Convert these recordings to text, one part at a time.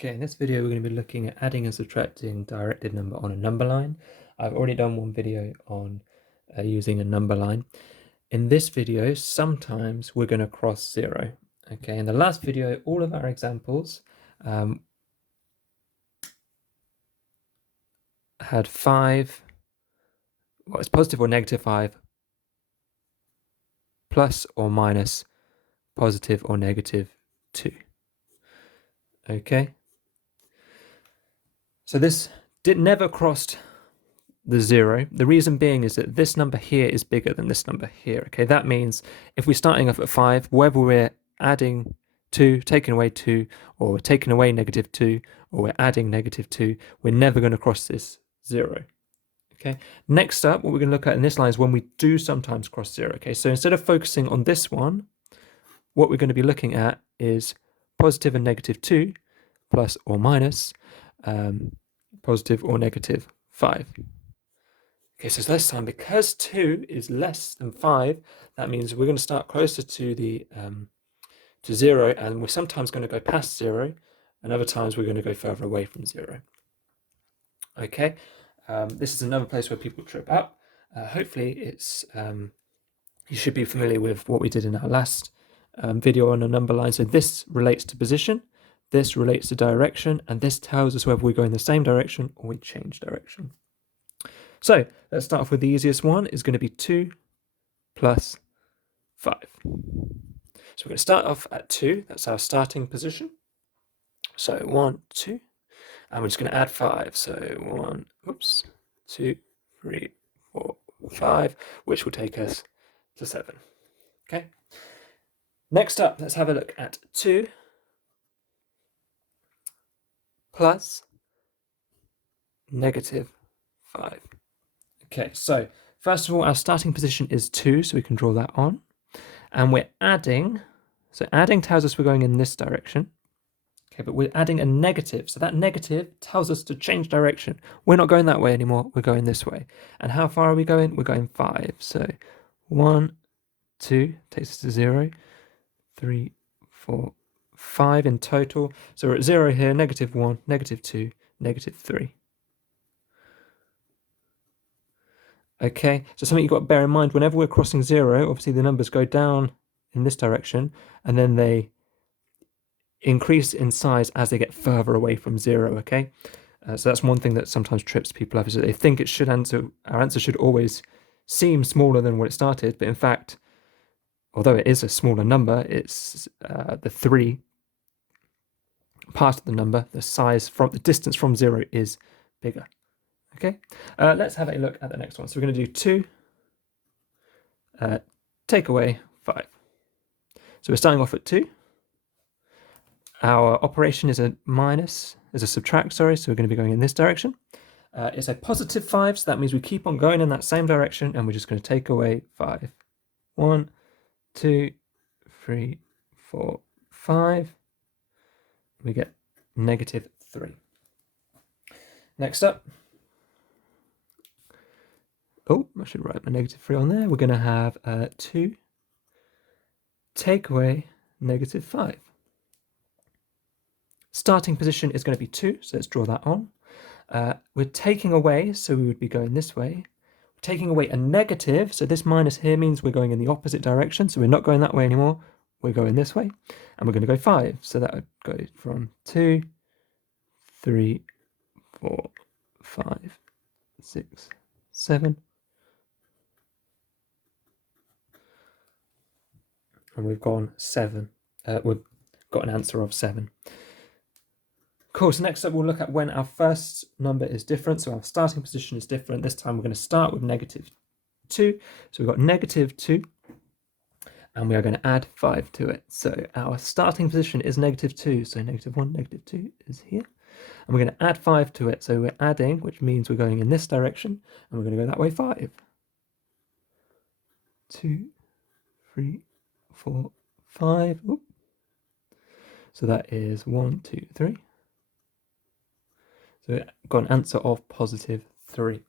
Okay, in this video we're going to be looking at adding and subtracting directed number on a number line. I've already done one video on using a number line. In this video, sometimes we're going to cross zero. Okay, in the last video, all of our examples had 5, well, it's positive or negative 5, plus or minus positive or negative 2. Okay, so this never crossed the 0. The reason being is that this number here is bigger than this number here. Okay, that means if we're starting off at 5, whether we're adding 2, taking away 2, or we're taking away negative 2, or we're adding negative 2, we're never going to cross this 0. Okay, next up, what we're going to look at in this line is when we do sometimes cross 0. Okay, so instead of focusing on this one, what we're going to be looking at is positive and negative 2 plus or minus positive or negative 5. Okay, so this time, because 2 is less than 5, that means we're going to start closer to the to 0, and we're sometimes going to go past 0, and other times we're going to go further away from 0. Okay, this is another place where people trip up. Hopefully it's you should be familiar with what we did in our last video on a number line. So this relates to position, this relates to direction, and this tells us whether we go in the same direction or we change direction. So let's start off with the easiest one. Is going to be 2 plus 5. So we're going to start off at 2. That's our starting position. So 1, 2. And we're just going to add 5. So 1, 2, 3, 4, 5, which will take us to 7. Okay. Next up, let's have a look at 2 plus negative 5. Okay, so first of all, our starting position is 2, so we can draw that on. And we're adding, so adding tells us we're going in this direction. Okay, but we're adding a negative, so that negative tells us to change direction. We're not going that way anymore, we're going this way. And how far are we going? We're going 5. So 1, 2, takes us to 0, 3, 4, 5 in total. So we're at 0 here, negative 1, negative 2, negative 3. Okay, so something you've got to bear in mind, whenever we're crossing 0, obviously the numbers go down in this direction, and then they increase in size as they get further away from 0, okay? So that's one thing that sometimes trips people up, is that they think our answer should always seem smaller than what it started, but in fact, although it is a smaller number, it's the 3 part of the number, the size from the distance from 0 is bigger. Okay, let's have a look at the next one. So we're going to do 2, take away 5. So we're starting off at 2. Our operation is a subtract, sorry, so we're going to be going in this direction. It's a positive 5, so that means we keep on going in that same direction, and we're just going to take away 5. 1, 2, 3, 4, 5. We get negative 3. Next up, I should write my negative 3 on there. We're going to have 2 take away negative 5. Starting position is going to be 2, so let's draw that on. We're taking away, so we would be going this way. We're taking away a negative, so this minus here means we're going in the opposite direction, so we're not going that way anymore. We're going this way, and we're going to go 5. So that would go from 2, 3, 4, 5, 6, 7. And we've gone 7. We've got an answer of 7. Cool, so next up we'll look at when our first number is different, so our starting position is different. This time we're going to start with negative 2. So we've got negative 2, and we are going to add 5 to it. So our starting position is negative 2, so negative 1, negative 2 is here. And we're going to add 5 to it, so we're adding, which means we're going in this direction, and we're going to go that way 5. 2, 3, 4, 5. Oop. So that is 1, 2, 3. So we've got an answer of positive 3.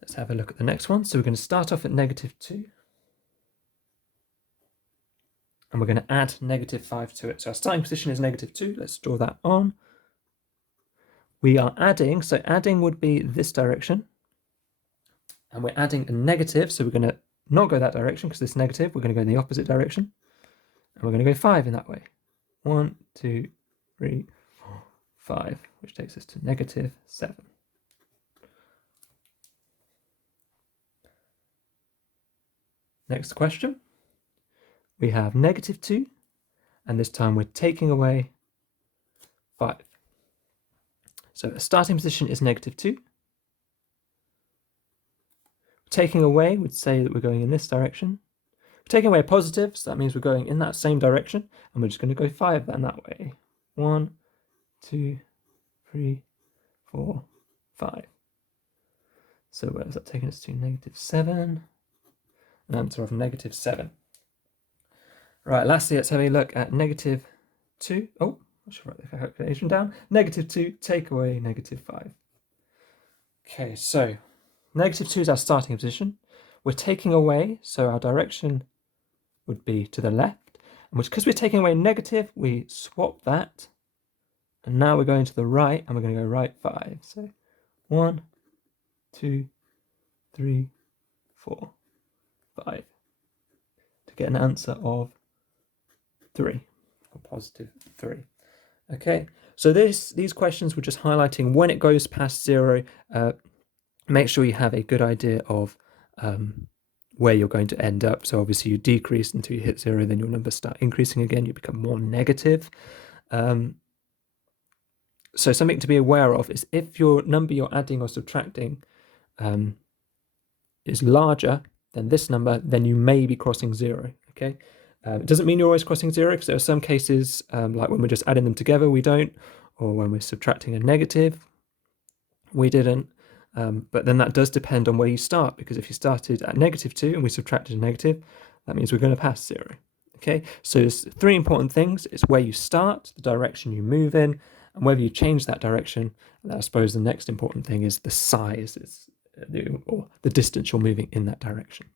Let's have a look at the next one. So we're going to start off at negative 2. and we're going to add -5 to it. So our starting position is -2. Let's draw that on. We are adding, so adding would be this direction. And we're adding a negative, so we're going to not go that direction because it's negative. We're going to go in the opposite direction. And we're going to go 5 in that way. 1, 2, 3, 4, 5, which takes us to -7. Next question. We have -2, and this time we're taking away 5. So the starting position is -2. Taking away would say that we're going in this direction. We're taking away a positive, so that means we're going in that same direction, and we're just going to go 5 then that way. 1, 2, 3, 4, 5. So where is that taking us to? -7. An answer of -7. Right, lastly, let's have a look at -2. Oh, I should write the calculation down. -2, take away -5. Okay, so -2 is our starting position. We're taking away, so our direction would be to the left. And because we're taking away negative, we swap that. And now we're going to the right, and we're going to go right 5. So 1, 2, 3, 4, 5. To get an answer of 3, or +3. Okay, so these questions were just highlighting when it goes past 0, make sure you have a good idea of where you're going to end up. So obviously you decrease until you hit 0, then your numbers start increasing again, you become more negative. So something to be aware of is if your number you're adding or subtracting is larger than this number, then you may be crossing 0, okay? It doesn't mean you're always crossing 0, because there are some cases, like when we're just adding them together, we don't, or when we're subtracting a negative, we didn't. But then that does depend on where you start, because if you started at -2 and we subtracted a negative, that means we're going to pass 0. Okay, so there's 3 important things. It's where you start, the direction you move in, and whether you change that direction. And I suppose the next important thing is the size, or the distance you're moving in that direction.